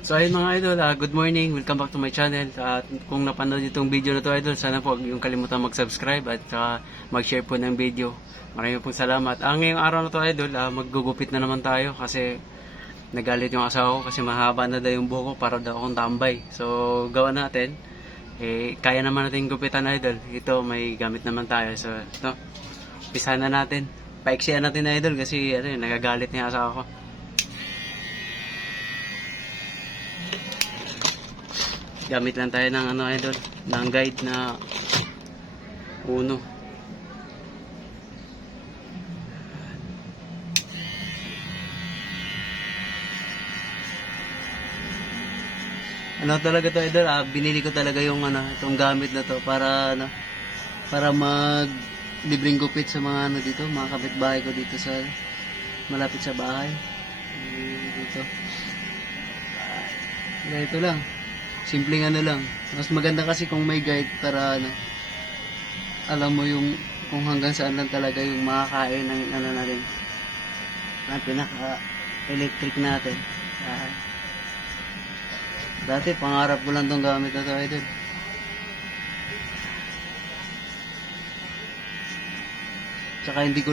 So ayun mga idol, good morning, welcome back to my channel. At kung napanood itong video na to idol, sana po huwag yung kalimutan mag-subscribe at mag-share po ng video. Maraming pong salamat. Ngayong araw na to idol, maggugupit na naman tayo kasi nagalit yung asawa ko kasi mahaba na daw yung buhok ko para daw akong tambay. So gawa natin, kaya naman natin gupitan idol. Ito may gamit naman tayo. So ito, umpisahan na natin. Paiksiyan natin idol kasi nagagalit niya asawa ko. Gamit lang tayo ng idol, ng guide na uno. Talaga to idol, binili ko talaga yung itong gamit na to para para mag libreng gupit sa mga dito, mga kapitbahay ko dito sa malapit sa bahay. Dito. Ito lang. Simpleng lang. Mas maganda kasi kung may guide para alam mo yung kung hanggang saan lang talaga yung makakain ng natin. Ang pinaka-electric natin. Dati pangarap ko lang tong gamit na to idol. Tsaka hindi ko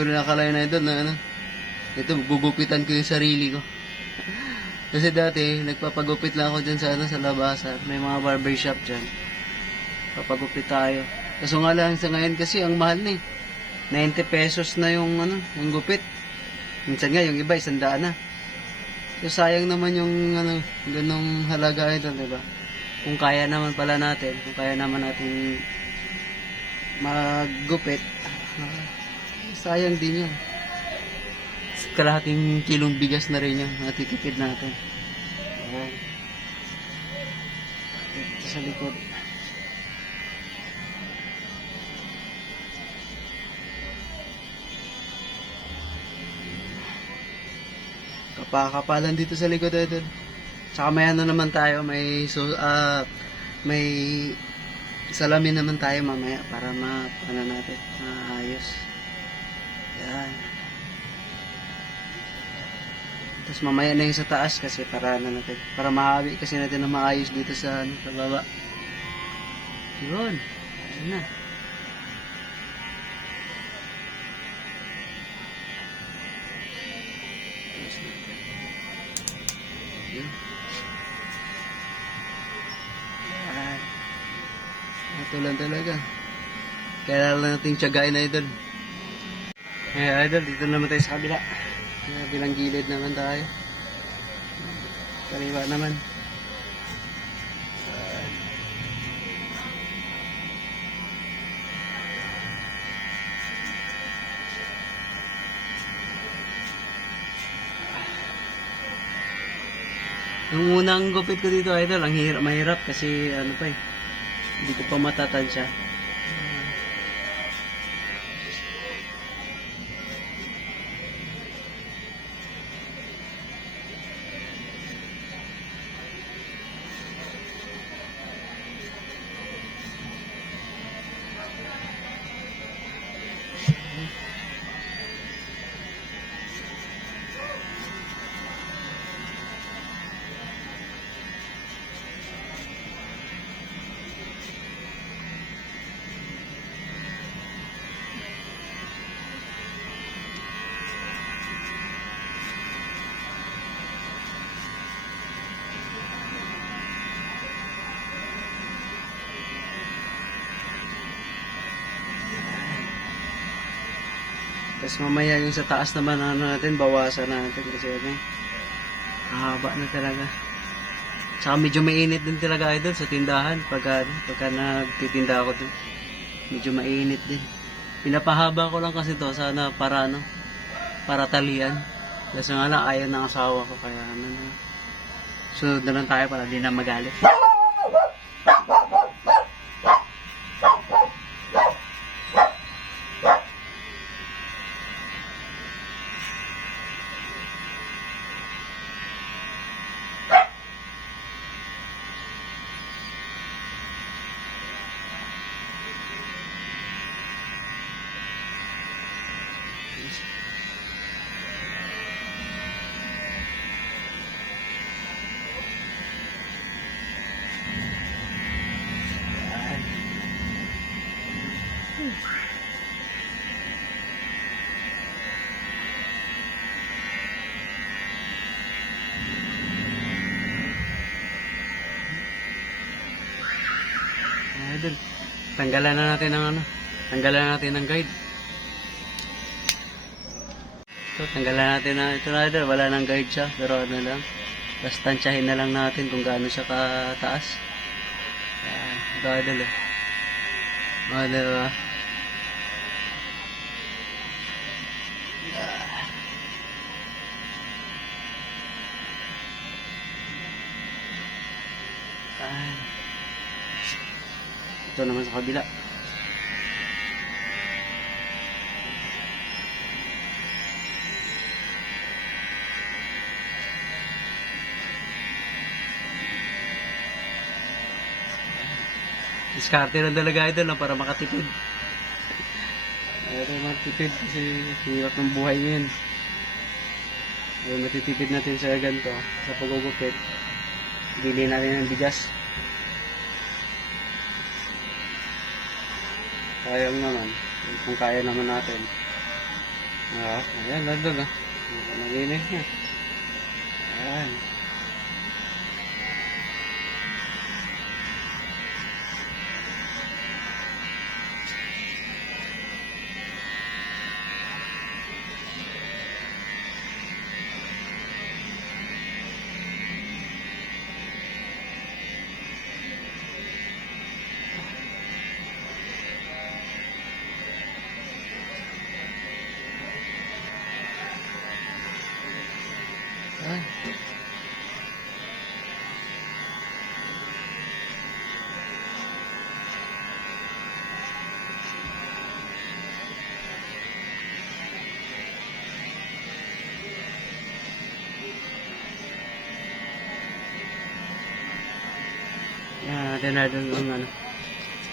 rin akalain idol na ito gugupitan ko yung sarili ko. Kasi dati, nagpapagupit lang ako dyan sa labasan. May mga barbershop dyan. Papagupit tayo. Kaso nga lang sa ngayon kasi, ang mahal na 90 pesos na yung gupit. Minsan nga, yung iba, 100 na. So, sayang naman yung ganong halaga ito, diba? Kung kaya naman pala natin, kung kaya naman natin maggupit, sayang din yun. Kalahating kilong bigas na rin yung natitipid natin. Ayan. Ito sa likod. Kapakapalan dito sa likod idol. Tsaka may naman tayo, may salamin naman tayo mamaya para natin maayos. Yan. Tapos mamaya na yung sa taas kasi para para mahawi kasi natin na maayos dito sa baba. Yun. Ayun na. Okay. Yan. Ito lang talaga. Kailangan lang nating tiyagain na idol. Idol, dito naman tayo sa kabila. Bilang gilid naman tayo. Kaliwa naman. Yung unang gupit ko dito idol, mahirap kasi hindi ko pa matatansya. Tapos mamaya yung sa taas naman natin, bawasan natin kasi haba na talaga. Tsaka medyo mainit din talaga idol sa tindahan pagka nagtitinda ako dun. Medyo mainit din. Pinapahaba ko lang kasi to sana para talian. Kasi nga lang ayaw ng asawa ko kaya sunod na lang tayo para di na magalit. Tanggalan na natin ng ano. Tanggalan na natin ng guide. So, tanggalan natin na ito na idol. Wala nang guide siya. Pero ano lang. Tapos tansyahin na lang natin kung gaano siya kataas. Ayan. Ito idol eh. O, diba? Ayan. Ito naman sa kabila. Diskarte lang talaga idol no, para makatipid. Ayaw makatipid kasi hirap ng buhay ngayon. Ayaw matitipid natin sa ganito, sa pagugupit. Bili natin ng bigas. Sayang naman. Kung kaya naman natin. Ayan, idol. Naginis niya. Ayan. Ayan. Natin natin yung ano,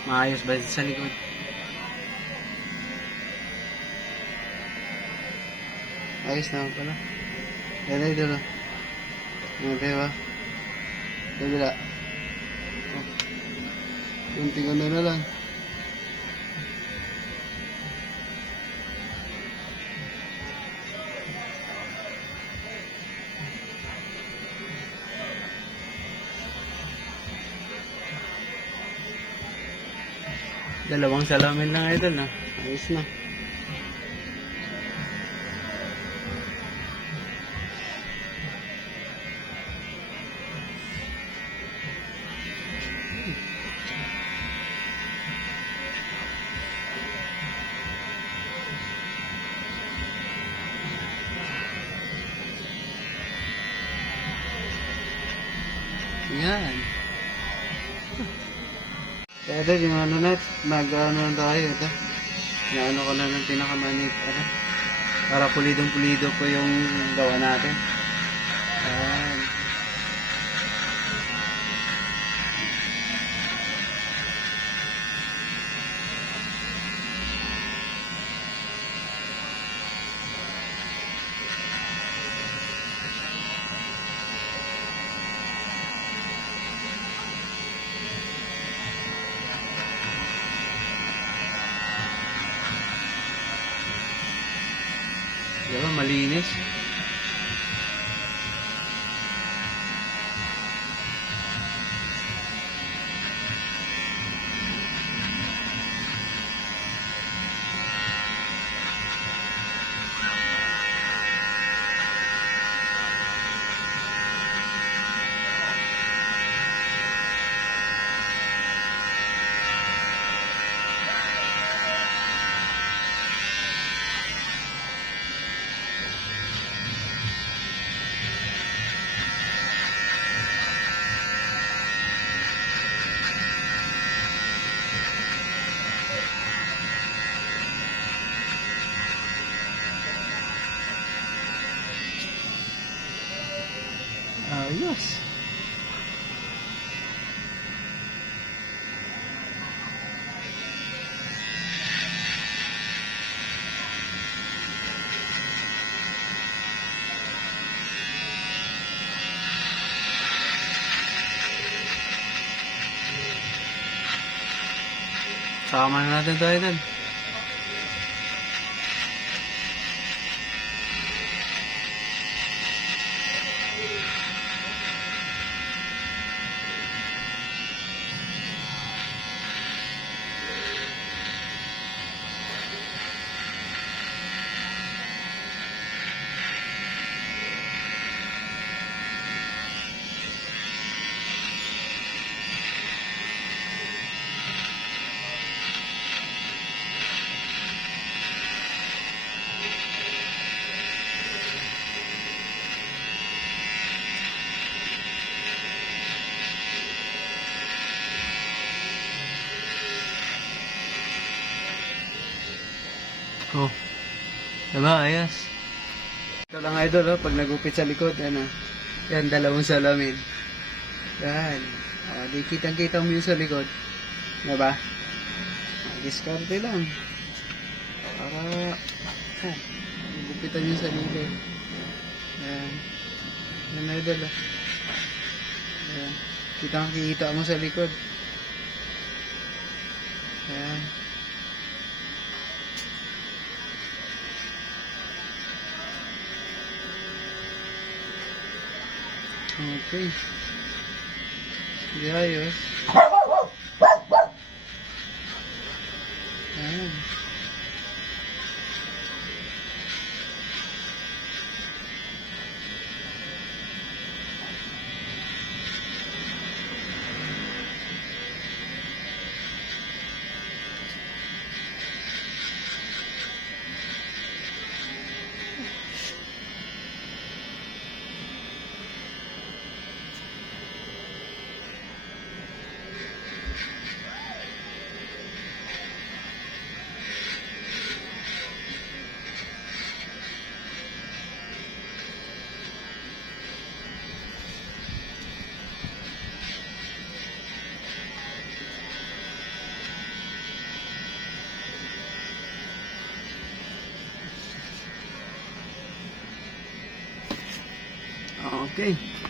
maayos ba sa likod. Ayos naman pala. Yan ay dito. Yan, diba? Kabila. Kunting ano na lang. Dalawang salamin lang idol na. Ayos na. Yan. Kaya ito, yung ano na, nag-ano na tayo ito. Naano ko na ng pinakamanit. Para pulidong-pulido po yung gawa natin. Yan. Diba, malinis. Ayos. Sama na natin tayo dun. Oh. Diba, ayos. Ito lang idol, pag nagupit sa likod, ano. Yan, dalawang salamin. Yan. Di kitang-kita mo yun sa likod. Diba? Diskarte lang. Para, gupitan yung sarili. Yan. Yan idol, Yan. Kitang-kita mo sa likod. Yan. Okay. Di ayos. Ayan. Okay.